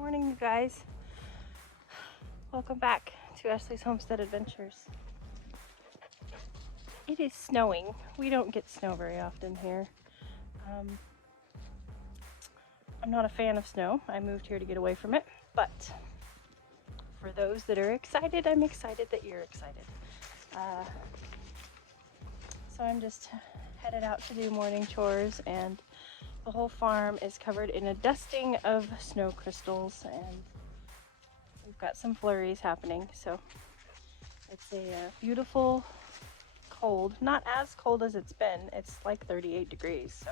Morning, you guys. Welcome back to Ashley's Homestead Adventures. It is snowing. We don't get snow very often here. I'm not a fan of snow. I moved here to get away from it, but for those that are excited, I'm excited that you're excited. So I'm just headed out to do morning chores, and the whole farm is covered in a dusting of snow crystals, and we've got some flurries happening. So it's a beautiful cold, not as cold as it's been. It's like 38 degrees. So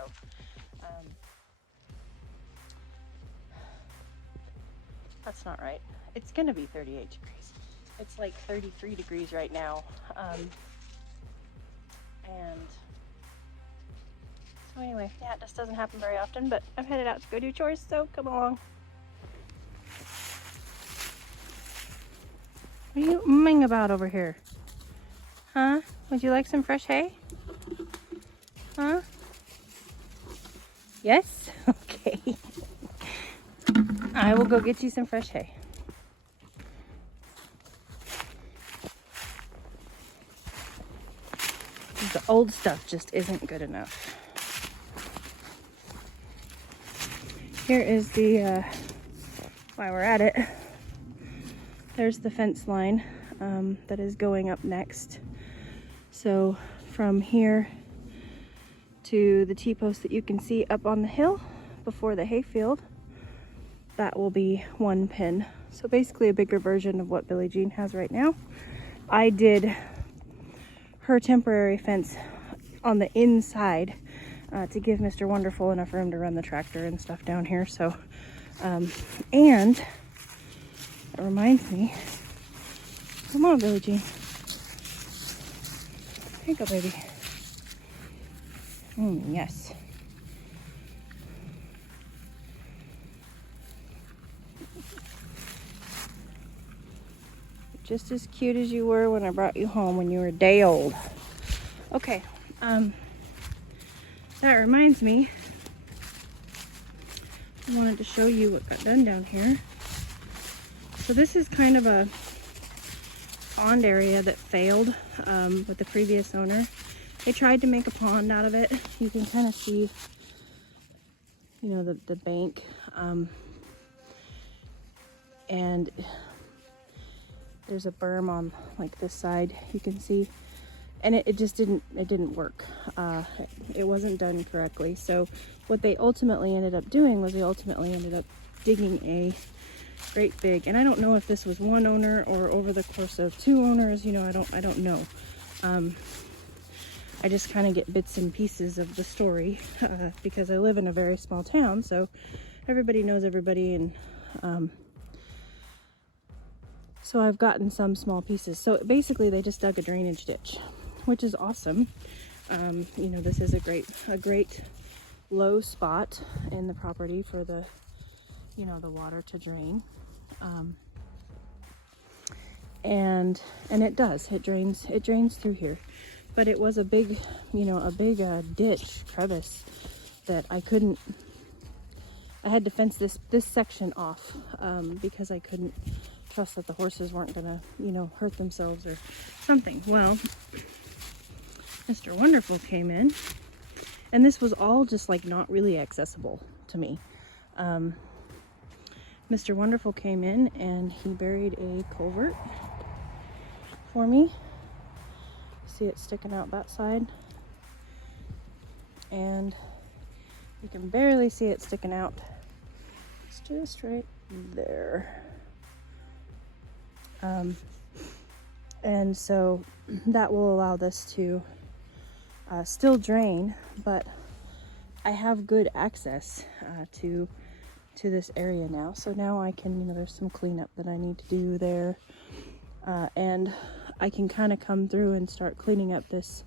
that's not right. It's gonna be 38 degrees. It's like 33 degrees right now. And so anyway, yeah, it just doesn't happen very often, but I'm headed out to go do chores, so come along. What are you umming about over here? Huh? Would you like some fresh hay? Huh? Yes? Okay. I will go get you some fresh hay. The old stuff just isn't good enough. Here is the, while we're at it, there's the fence line that is going up next. So from here to the T-post that you can see up on the hill before the hayfield, that will be one pin. So basically a bigger version of what Billie Jean has right now. I did her temporary fence on the inside to give Mr. Wonderful enough room to run the tractor and stuff down here. So, and it reminds me, come on, Billie Jean. Here you go, baby. Yes. Just as cute as you were when I brought you home when you were a day old. Okay, that reminds me, I wanted to show you what got done down here. So this is kind of a pond area that failed with the previous owner. They tried to make a pond out of it. You can kind of see, you know, the bank, and there's a berm on like this side, you can see, and it just didn't work. It wasn't done correctly. So what they ultimately ended up doing was they ultimately ended up digging a great big, and I don't know if this was one owner or over the course of two owners, you know, I don't know. I just kind of get bits and pieces of the story because I live in a very small town, so everybody knows everybody, and so I've gotten some small pieces. So basically they just dug a drainage ditch, which is awesome. You know, this is a great low spot in the property for the, you know, the water to drain. And it does, it drains through here. But it was a big, you know, a big ditch, crevice that I had to fence this section off because I couldn't trust that the horses weren't gonna, you know, hurt themselves or something. Well, Mr. Wonderful came in, and this was all just like not really accessible to me. Mr. Wonderful came in and he buried a culvert for me. See it sticking out that side, and you can barely see it sticking out. It's just right there. And so that will allow this to still drain, but I have good access to this area now. So now I can, you know, there's some cleanup that I need to do there, and I can kind of come through and start cleaning up this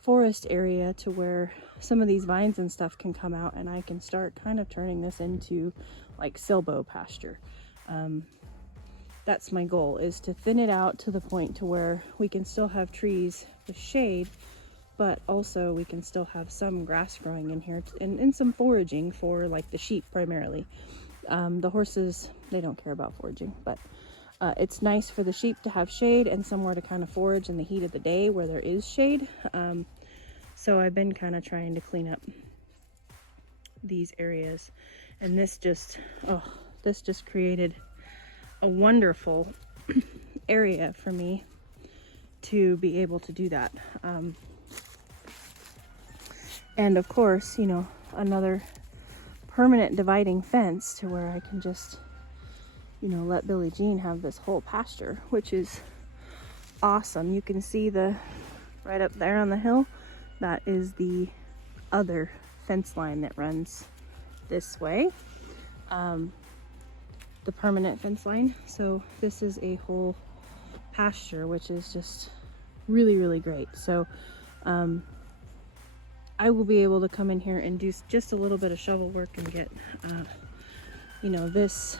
forest area to where some of these vines and stuff can come out, and I can start kind of turning this into like silbo pasture. That's my goal, is to thin it out to the point to where we can still have trees with shade, but also we can still have some grass growing in here, and some foraging for like the sheep primarily. The horses, they don't care about foraging, but it's nice for the sheep to have shade and somewhere to kind of forage in the heat of the day where there is shade. So I've been kind of trying to clean up these areas, and this just created a wonderful area for me to be able to do that. And of course, you know, another permanent dividing fence to where I can just, you know, let Billie Jean have this whole pasture, which is awesome. You can see the right up there on the hill, that is the other fence line that runs this way, the permanent fence line. So this is a whole pasture, which is just really, really great. So I will be able to come in here and do just a little bit of shovel work and get you know, this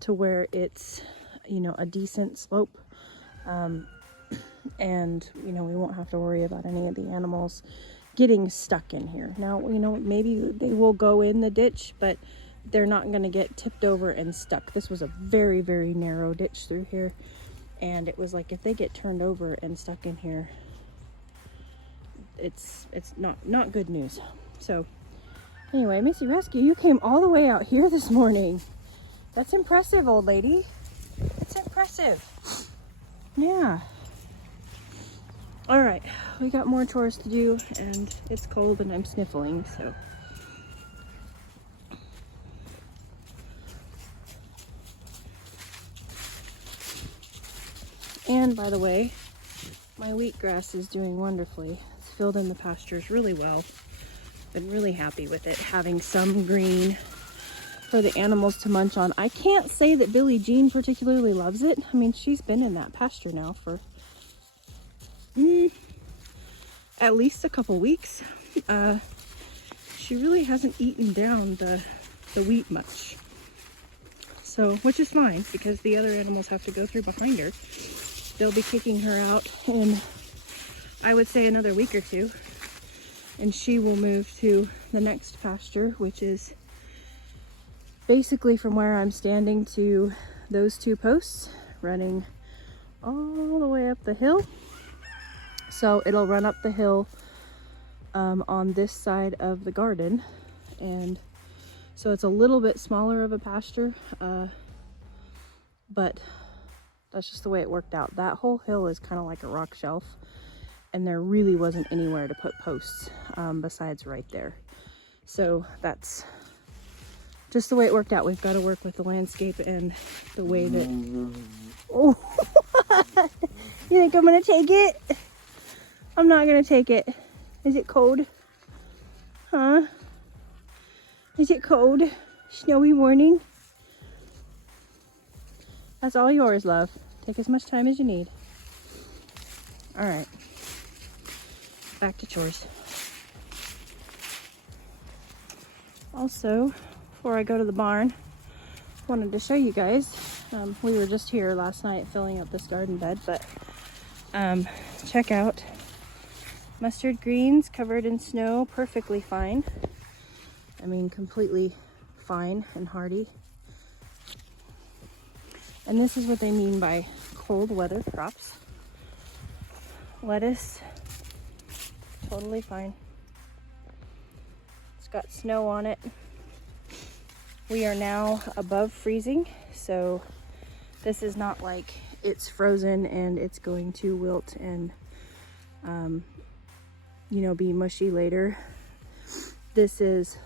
to where it's, you know, a decent slope, and you know, we won't have to worry about any of the animals getting stuck in here. Now, you know, maybe they will go in the ditch, but they're not going to get tipped over and stuck. This was a very, very narrow ditch through here, and it was like if they get turned over and stuck in here, it's not good news. So anyway, Missy Rescue, you came all the way out here this morning. That's impressive, old lady. It's impressive. Yeah. All right, we got more chores to do, and it's cold and I'm sniffling, so. And by the way, my wheatgrass is doing wonderfully. It's filled in the pastures really well. Been really happy with it, having some green for the animals to munch on. I can't say that Billie Jean particularly loves it. I mean, she's been in that pasture now for at least a couple weeks. She really hasn't eaten down the wheat much. So, which is fine, because the other animals have to go through behind her. They'll be kicking her out in, I would say, another week or two. And she will move to the next pasture, which is basically from where I'm standing to those two posts, running all the way up the hill. So it'll run up the hill on this side of the garden, and so it's a little bit smaller of a pasture, but that's just the way it worked out. That whole hill is kind of like a rock shelf, and there really wasn't anywhere to put posts besides right there. So that's just the way it worked out. We've got to work with the landscape and the way that... Oh, you think I'm gonna take it? I'm not gonna take it. Is it cold? Huh? Is it cold? Snowy morning? That's all yours, love. Take as much time as you need. All right. Back to chores. Also, before I go to the barn, wanted to show you guys. We were just here last night filling up this garden bed, but check out mustard greens covered in snow, perfectly fine. I mean, completely fine and hardy. And this is what they mean by cold weather crops. Lettuce, totally fine. It's got snow on it. We are now above freezing, so this is not like it's frozen and it's going to wilt and you know, be mushy later. This is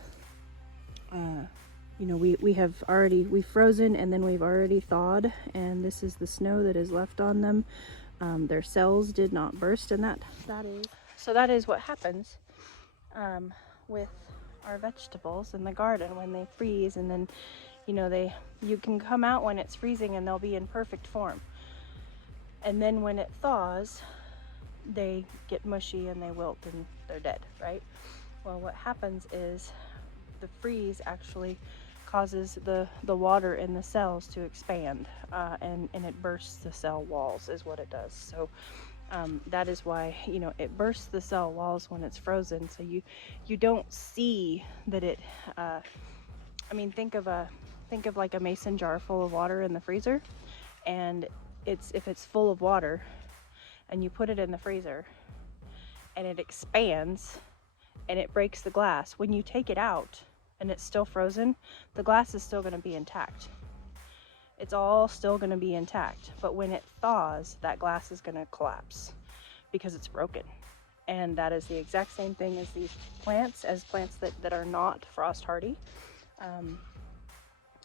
you know, we've frozen and then we've already thawed, and this is the snow that is left on them. Their cells did not burst, and that is what happens with our vegetables in the garden when they freeze, and then you know, you can come out when it's freezing and they'll be in perfect form, and then when it thaws they get mushy and they wilt and they're dead, right? Well, what happens is the freeze actually causes the water in the cells to expand, and it bursts the cell walls is what it does. So that is why, you know, it bursts the cell walls when it's frozen, so you don't see that it I mean, think of like a mason jar full of water in the freezer, and if it's full of water and you put it in the freezer and it expands and it breaks the glass, when you take it out and it's still frozen, the glass is still going to be intact. It's all still going to be intact, but when it thaws, that glass is going to collapse because it's broken. And that is the exact same thing as these plants, that are not frost hardy,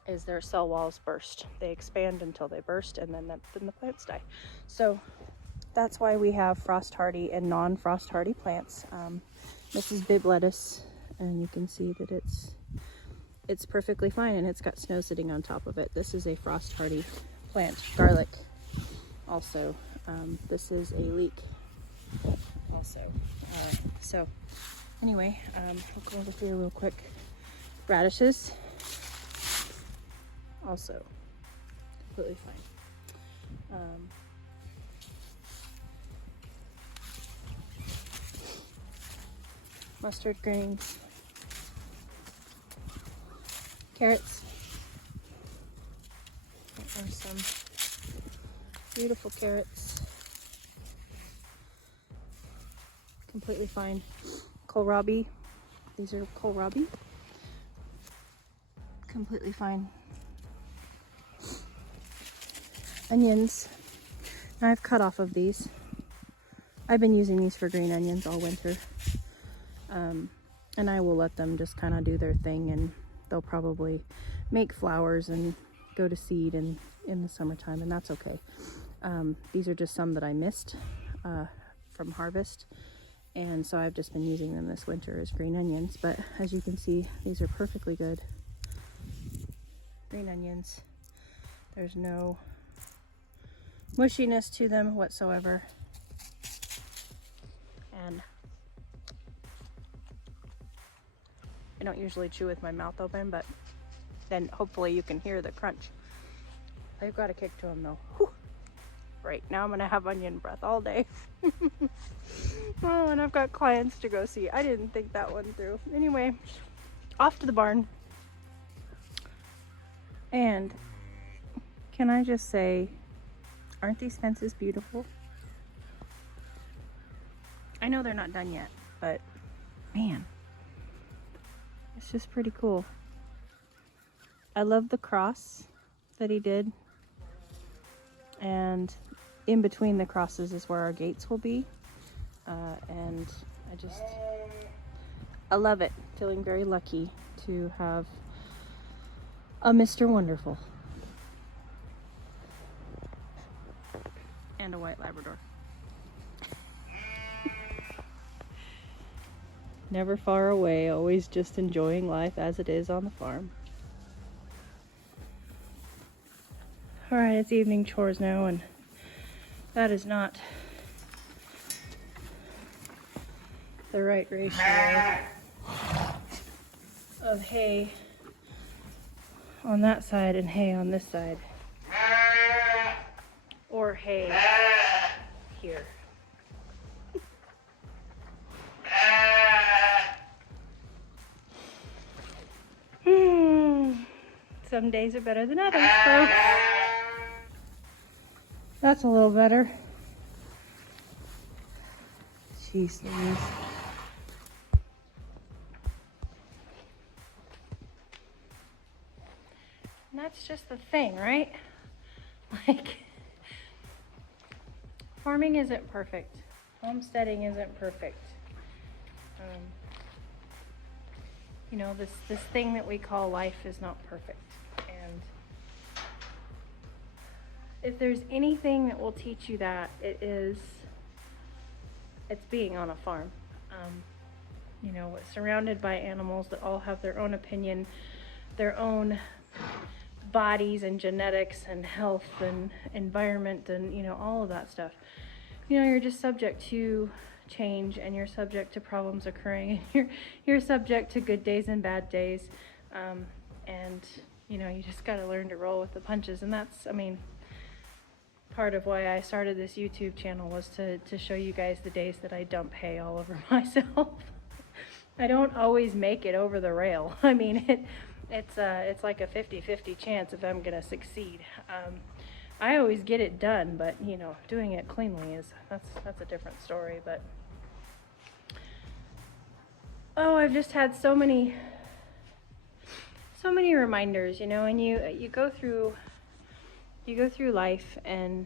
is their cell walls burst. They expand until they burst, and then the plants die. So that's why we have frost hardy and non-frost hardy plants. This is bib lettuce, and you can see that it's perfectly fine, and it's got snow sitting on top of it. This is a frost hardy plant. Garlic also. This is a leek also. So anyway, we'll go over here real quick. Radishes also completely fine. Mustard greens, carrots. There are some beautiful carrots, completely fine. Kohlrabi, these are kohlrabi, completely fine. Onions, I've cut off of these. I've been using these for green onions all winter. And I will let them just kind of do their thing, and they'll probably make flowers and go to seed in the summertime, and that's okay. These are just some that I missed from harvest, and so I've just been using them this winter as green onions. But as you can see, these are perfectly good green onions. There's no mushiness to them whatsoever, and I don't usually chew with my mouth open, but then hopefully you can hear the crunch. They've got a kick to them though. Whew. Right, now I'm gonna have onion breath all day. Oh, and I've got clients to go see. I didn't think that one through. Anyway, off to the barn. And can I just say, aren't these fences beautiful? I know they're not done yet, but man, it's just pretty cool. I love the cross that he did, and in between the crosses is where our gates will be, and I love it. Feeling very lucky to have a Mr. Wonderful and a white Labrador. Never far away, always just enjoying life as it is on the farm. Alright, it's evening chores now, and that is not the right ratio of hay on that side and hay on this side, or hay here. Some days are better than others, folks. That's a little better. Jeez Louise. And that's just the thing, right? Like, farming isn't perfect. Homesteading isn't perfect. You know, this thing that we call life is not perfect. And if there's anything that will teach you that, it's being on a farm. You know, surrounded by animals that all have their own opinion, their own bodies and genetics and health and environment and, you know, all of that stuff. You know, you're just subject to change, and you're subject to problems occurring, and you're subject to good days and bad days, and you know, you just got to learn to roll with the punches. And that's, I mean, part of why I started this YouTube channel was to show you guys the days that I dump hay all over myself. I don't always make it over the rail. I mean, it's like a 50-50 chance if I'm gonna succeed. I always get it done, but you know, doing it cleanly that's a different story. But oh, I've just had so many reminders, you know, and you go through life and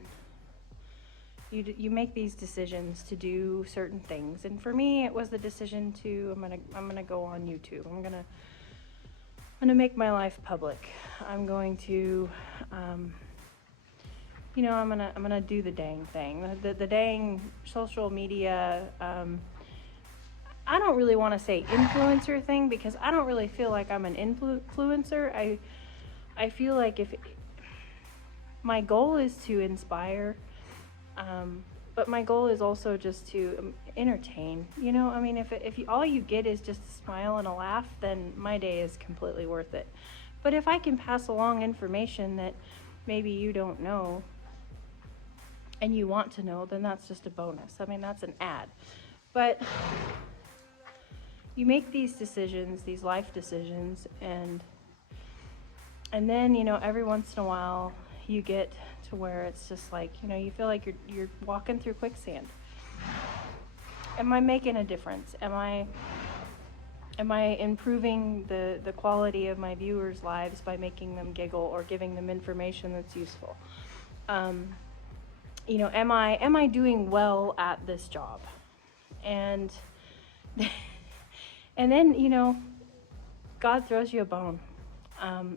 you make these decisions to do certain things. And for me, it was the decision to I'm gonna go on YouTube. I'm gonna make my life public. I'm going to you know, I'm gonna do the dang thing, the dang social media. I don't really want to say influencer thing, because I don't really feel like I'm an influencer. I feel like if my goal is to inspire, but my goal is also just to entertain. You know, I mean, if all you get is just a smile and a laugh, then my day is completely worth it. But if I can pass along information that maybe you don't know and you want to know, then that's just a bonus. I mean, that's an ad. But you make these decisions, these life decisions, and then, you know, every once in a while you get to where it's just like, you know, you feel like you're walking through quicksand. Am I making a difference? Am I improving the quality of my viewers' lives by making them giggle or giving them information that's useful? You know, am I doing well at this job? And and then, you know, God throws you a bone,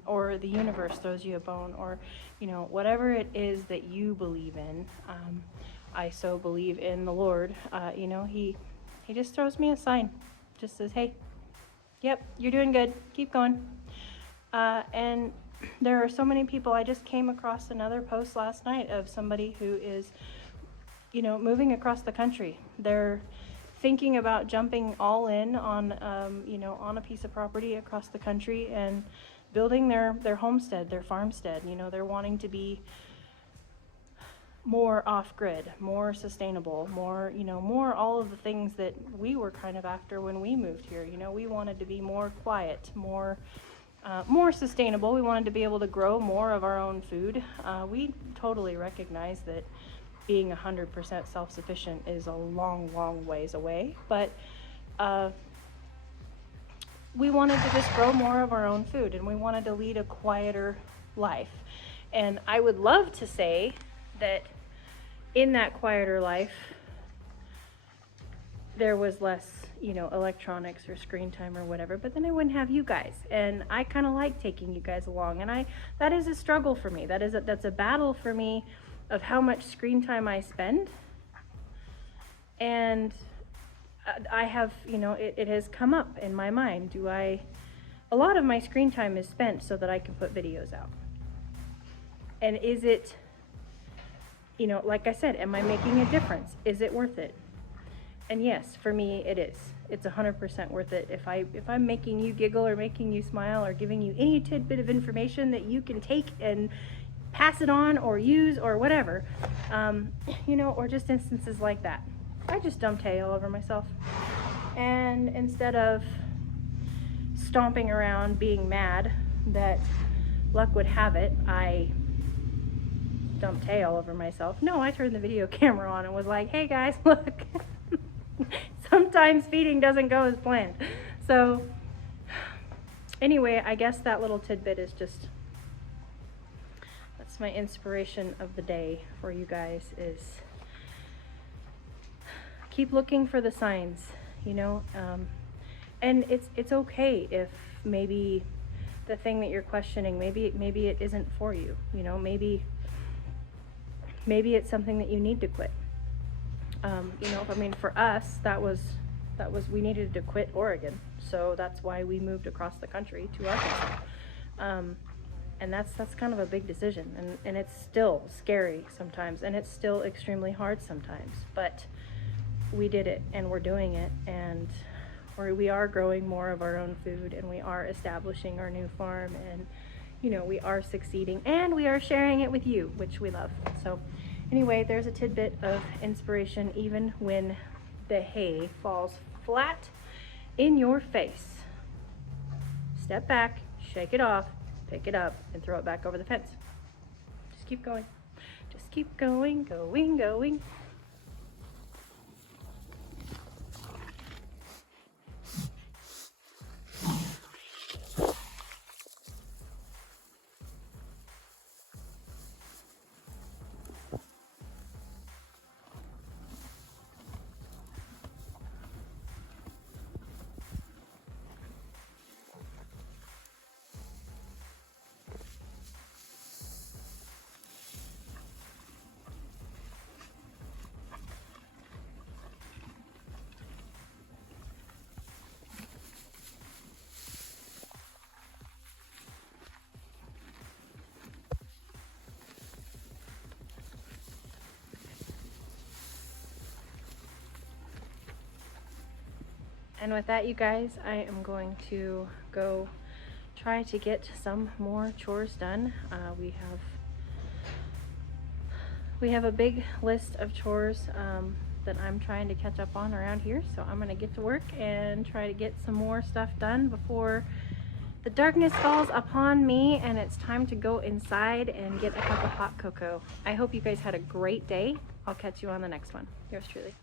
or the universe throws you a bone, or, you know, whatever it is that you believe in. I so believe in the Lord. You know, he just throws me a sign, just says, hey, yep, you're doing good, keep going. And there are so many people. I just came across another post last night of somebody who is, you know, moving across the country. They're thinking about jumping all in on, you know, on a piece of property across the country and building their homestead, their farmstead. You know, they're wanting to be more off-grid, more sustainable, more, you know, more all of the things that we were kind of after when we moved here. You know, we wanted to be more quiet, more sustainable. We wanted to be able to grow more of our own food. We totally recognize that being 100% self-sufficient is a long, long ways away, but we wanted to just grow more of our own food, and we wanted to lead a quieter life. And I would love to say that in that quieter life, there was less, you know, electronics or screen time or whatever, but then I wouldn't have you guys. And I kind of like taking you guys along, and that is a struggle for me. That's a battle for me of how much screen time I spend. And I have, you know, it has come up in my mind. A lot of my screen time is spent so that I can put videos out. And is it, you know, like I said, am I making a difference? Is it worth it? And yes, for me it is. It's 100% worth it. If I'm making you giggle or making you smile or giving you any tidbit of information that you can take and pass it on or use or whatever, you know, or just instances like that. I just dumped hay all over myself. And instead of stomping around being mad that luck would have it, I dumped hay all over myself. No, I turned the video camera on and was like, hey guys, look. Sometimes feeding doesn't go as planned. So anyway, I guess that little tidbit is just, that's my inspiration of the day for you guys, is keep looking for the signs, you know. And it's okay if maybe the thing that you're questioning, maybe it isn't for you, you know. Maybe it's something that you need to quit. You know, I mean, for us, that was we needed to quit Oregon, so that's why we moved across the country to Arkansas. And that's kind of a big decision, and it's still scary sometimes, and it's still extremely hard sometimes, but we did it, and we're doing it, and we are growing more of our own food, and we are establishing our new farm, and, you know, we are succeeding, and we are sharing it with you, which we love. So anyway, there's a tidbit of inspiration even when the hay falls flat in your face. Step back, shake it off, pick it up, and throw it back over the fence. Just keep going. Just keep going, going, going. And with that, you guys, I am going to go try to get some more chores done. We have a big list of chores that I'm trying to catch up on around here, so I'm going to get to work and try to get some more stuff done before the darkness falls upon me and it's time to go inside and get a cup of hot cocoa. I hope you guys had a great day. I'll catch you on the next one. Yours truly.